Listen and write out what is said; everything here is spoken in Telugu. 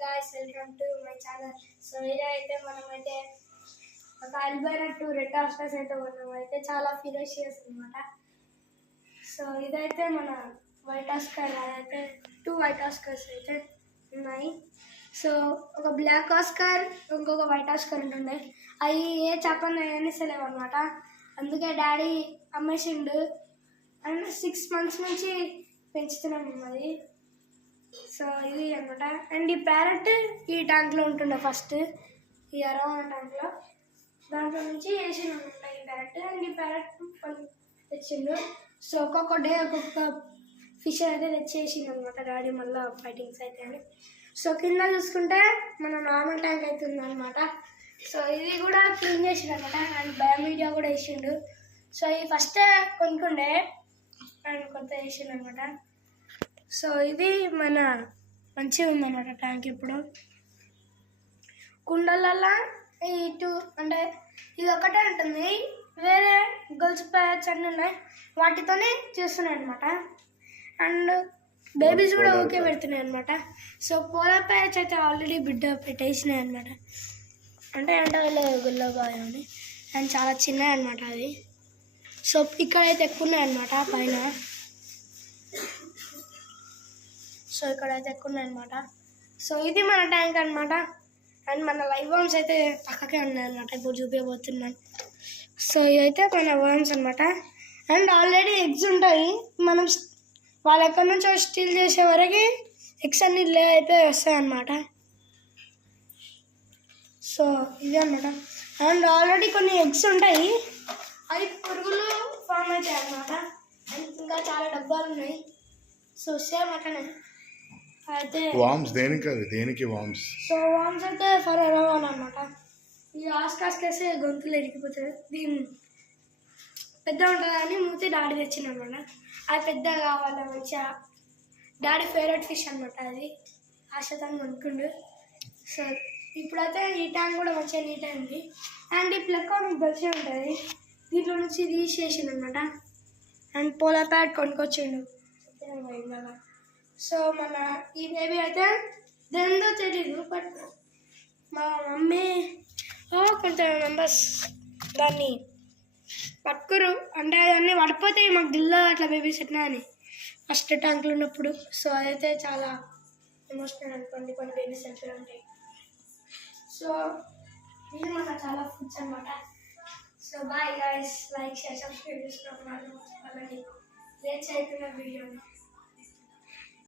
guys, welcome to my channel. So ఇదైతే మనమైతే ఒక అల్బైనట్టు రెడ్ ఆస్కర్స్ అయితే కొన్నామైతే చాలా ఫిరోషియస్ అన్నమాట. సో ఇదైతే మన వైట్ ఆస్కర్, అదైతే 2 వైట్ ఆస్కర్స్ అయితే ఉన్నాయి. సో ఒక బ్లాక్ ఆస్కర్ ఇంకొక వైట్ ఆస్కర్ ఉంటుండే, అవి ఏ చేపలు ఏనిస్తలేవు అనమాట. అందుకే డాడీ అమ్మేసిండు అండ్ 6 months నుంచి పెంచుతున్నాం అది. సో ఇది అనమాట. అండ్ ఈ ప్యారెట్ ఈ ట్యాంక్లో ఉంటుండే ఫస్ట్, ఈ అరవై ట్యాంక్లో, దాంట్లో నుంచి వేసిండు అనమాట ఈ ప్యారెట్. అండ్ ఈ ప్యారెట్ తెచ్చిండు. సో ఒక్కొక్క డే ఒక్కొక్క ఫిష్ అయితే తెచ్చేసిండు అనమాట డాడీ, మళ్ళీ ఫైటింగ్స్ అయితే అని. సో కింద చూసుకుంటే మన నార్మల్ ట్యాంక్ అయితే ఉందన్నమాట. సో ఇది కూడా క్లీన్ చేసిండు అనమాట. అండ్ బయోమీడియా కూడా వేసిండు. సో ఈ ఫస్ట్ కొనుక్కుండే అండ్ కొత్త వేసిండు అనమాట. సో ఇది మన మంచిగా ఉందన్నమాట ట్యాంక్. ఇప్పుడు కుండలల్లో ఇటు అంటే ఇది ఒకటే ఉంటుంది, వేరే గర్ల్స్ ప్యాచ్ అన్నీ ఉన్నాయి, వాటితోనే చేస్తున్నాయి అనమాట. అండ్ బేబీస్ కూడా ఓకే పెడుతున్నాయి అనమాట. సో పోలర్ ప్యాచ్ అయితే ఆల్రెడీ బిడ్డ పెట్టేసినాయి అనమాట. అంటే గుల్లబాయ్ అని, అండ్ చాలా చిన్నవి అనమాట అది. సో ఇక్కడైతే ఎక్కువ ఉన్నాయి అనమాట పైన. సో ఇక్కడైతే ఎక్కువ ఉన్నాయి అనమాట. సో ఇది మన ట్యాంక్ అనమాట. అండ్ మన లైవ్ వామ్స్ అయితే పక్కకే ఉన్నాయి అనమాట, ఇప్పుడు చూపించబోతున్నాను. సో ఇదైతే మన వామ్స్ అనమాట. అండ్ ఆల్రెడీ ఎగ్స్ ఉంటాయి, మనం వాళ్ళు ఎక్కడి నుంచో స్టీల్ చేసే వరకు ఎగ్స్ అన్ని లే అయితే వస్తాయి అన్నమాట. సో ఇదే అనమాట. అండ్ ఆల్రెడీ కొన్ని ఎగ్స్ ఉంటాయి, అవి పురుగులు ఫామ్ అవుతాయి అన్నమాట. అండ్ ఇంకా చాలా డబ్బాలు ఉన్నాయి. సో సేమ్ అట్లనే అయితే వామ్స్ దేనికి వామ్స్. సో వామ్స్ అయితే ఫర్ ఎరోవాన్ అనమాట. ఈ ఆస్కాస్ కేసే గొంతులు ఎరిగిపోతుంది. దీని పెద్ద ఉంటుంది అని మూతి డాడీ తెచ్చింది అనమాట. అది పెద్ద కావాలి మంచిగా, డాడీ ఫేవరెట్ ఫిష్ అనమాట అది. ఆశతో కొనుక్కుండు. సో ఇప్పుడైతే ఈ ట్యాంక్ కూడా మంచిగా నీట్ అయింది. అండ్ ఈ ప్లగ్ మీకు తెలిసే ఉంటుంది, దీంట్లో నుంచి తీసేసింది అనమాట. అండ్ పోలార్ ప్యాడ్ కొనుక్కొచ్చిండు. సో మన ఈ బేబీ అయితే దేనిదో తెలీదు, బట్ మా మమ్మీ కొంత మెంబర్స్ దాన్ని పట్టుకురు, అంటే అవన్నీ పడిపోతాయి మాకు దిల్లో అట్లా బేబీస్ ఎట్లా అని ఫస్ట్ ట్యాంక్లో ఉన్నప్పుడు. సో అదైతే చాలా ఎమోషనల్ అనుకోండి, కొన్ని బేబీస్ ఎట్లా ఉంటాయి. సో ఇది మన చాలా ఫుడ్స్ అనమాట. So bye guys, like share subscribe చేసుకోవడం వాళ్ళని లేట్ అయిపోయిన వీడియోని.